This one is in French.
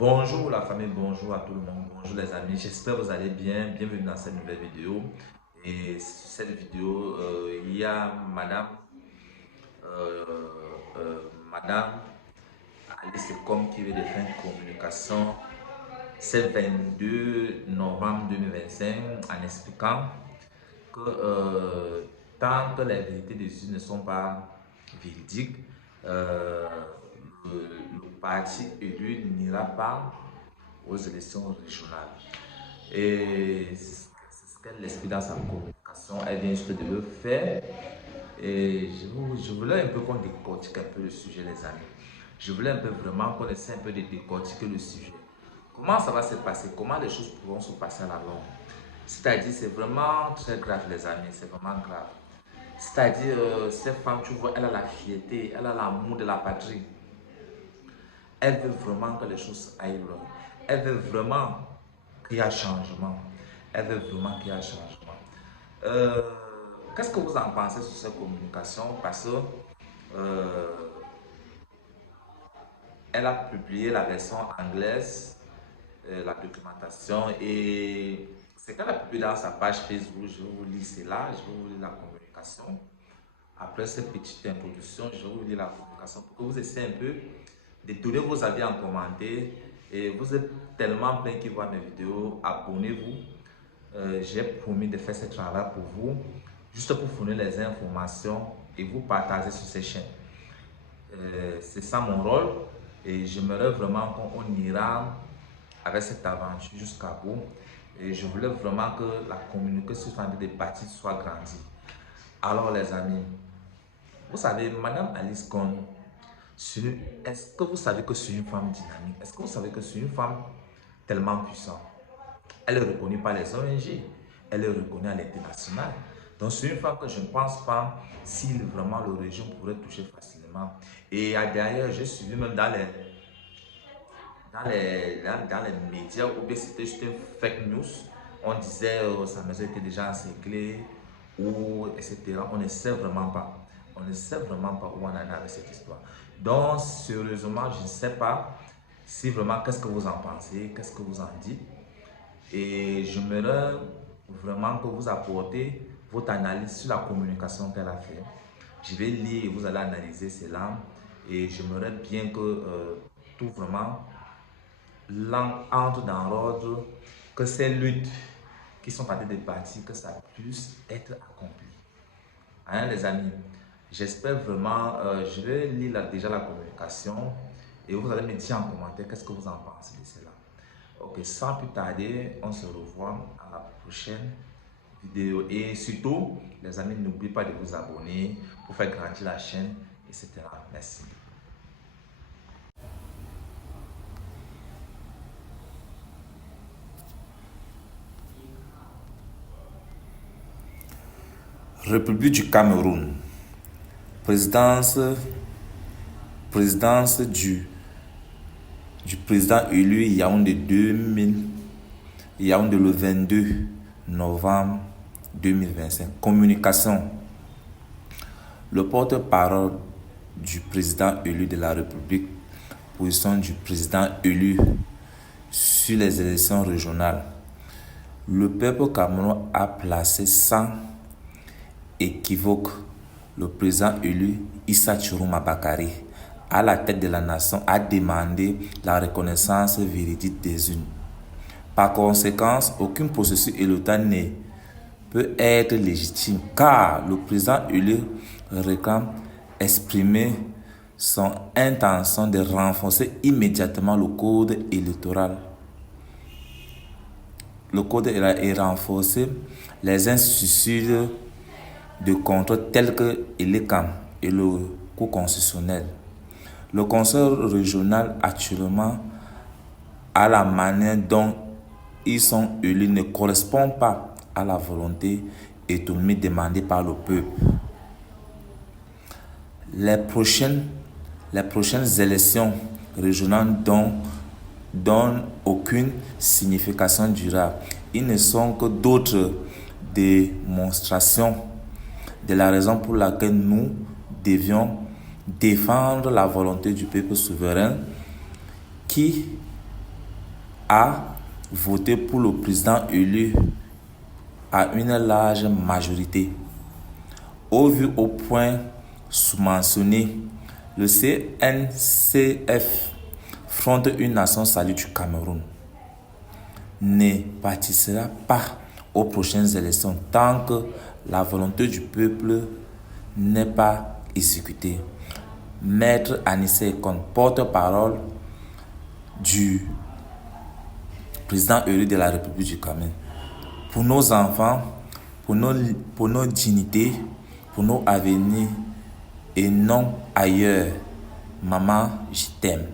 Bonjour la famille, bonjour à tout le monde, bonjour les amis, j'espère que vous allez bien, bienvenue dans cette nouvelle vidéo. Et sur cette vidéo, il y a euh, Madame Alice Com qui veut défendre une communication ce 22 novembre 2025 en expliquant que tant que les vérités des ne sont pas véridiques, euh, le parti élu n'ira pas aux élections régionales. Et c'est ce qu'elle explique dans sa communication. Elle vient juste de le faire. Et je voulais un peu qu'on décortique un peu le sujet, les amis. Je voulais un peu vraiment qu'on essaie un peu de décortiquer le sujet. Comment ça va se passer? Comment les choses pourront se passer à la longue? C'est-à-dire, c'est vraiment très grave, les amis. C'est vraiment grave. C'est-à-dire, cette femme, tu vois, elle a la fierté, elle a l'amour de la patrie. Elle veut vraiment que les choses aillent loin. Elle veut vraiment qu'il y ait un changement. Elle veut vraiment qu'il y ait un changement. Euh, Qu'est-ce que vous en pensez sur cette communication? Parce que euh, elle a publié la version anglaise, la documentation, et c'est qu'elle a publié dans sa page Facebook. Je vais vous lire cela, je vais vous lire la communication. Après cette petite introduction, je vais vous lire la communication pour que vous essayez un peu de donner vos avis en commentaire. Et vous êtes tellement plein qui voient mes vidéos, abonnez-vous. J'ai promis de faire ce travail pour vous, juste pour fournir les informations et vous partager sur ces chaînes. C'est ça mon rôle et j'aimerais vraiment qu'on ira avec cette aventure jusqu'à bout. Et je voulais vraiment que la communication sur des parties soit grandie. Alors les amis, vous savez, Madame Alice Cohn, est-ce que vous savez que c'est une femme dynamique? Est-ce que vous savez que c'est une femme tellement puissante? Elle est reconnue par les ONG, elle est reconnue à l'international. Donc c'est une femme que je ne pense pas si vraiment le régime pourrait toucher facilement. Et derrière, j'ai suivi même dans les médias où bien c'était juste une fake news. On disait sa maison était déjà encerclée ou etc. On ne sait vraiment pas. On ne sait vraiment pas où on en est avec cette histoire. Donc, sérieusement, je ne sais pas si vraiment, qu'est-ce que vous en pensez, qu'est-ce que vous en dites. Et j'aimerais vraiment que vous apportez votre analyse sur la communication qu'elle a fait. Je vais lire et vous allez analyser cela. Et j'aimerais bien que tout vraiment entre dans l'ordre, que ces luttes qui sont parties des partis, que ça puisse être accompli. Hein, les amis, j'espère vraiment, je vais lire déjà la communication et vous allez me dire en commentaire qu'est-ce que vous en pensez de cela. Ok, sans plus tarder, on se revoit à la prochaine vidéo. Et surtout, les amis, n'oubliez pas de vous abonner pour faire grandir la chaîne, etc. Merci. République du Cameroun, présidence, présidence du président élu Yaoundé 2000, Yaoundé le 22 novembre 2025. Communication. Le porte-parole du président élu de la République, position du président élu sur les élections régionales. Le peuple camerounais a placé sans équivoque le président élu Issa Chourouma Bakary à la tête de la nation a demandé la reconnaissance véridique des urnes. Par conséquent, aucun processus électoral ne peut être légitime car le président élu réclame exprimer son intention de renforcer immédiatement le code électoral. Le code est renforcé les institutions de contrôle tels que l'ECAM et le Cour constitutionnel. Le Conseil régional actuellement, à la manière dont ils sont élus, ne correspond pas à la volonté économique demandée par le peuple. Les prochaines élections régionales donnent aucune signification durable. Ils ne sont que d'autres démonstrations de la raison pour laquelle nous devions défendre la volonté du peuple souverain qui a voté pour le président élu à une large majorité. Au vu au point sous-mentionné, le CNCF, Front Une Nation Salut du Cameroun, ne participera pas aux prochaines élections tant que la volonté du peuple n'est pas exécutée. Maître Anissé Ekon, porte-parole du président élu de la République du Cameroun. Pour nos enfants, pour nos dignités, pour nos avenirs et non ailleurs. Maman, je t'aime.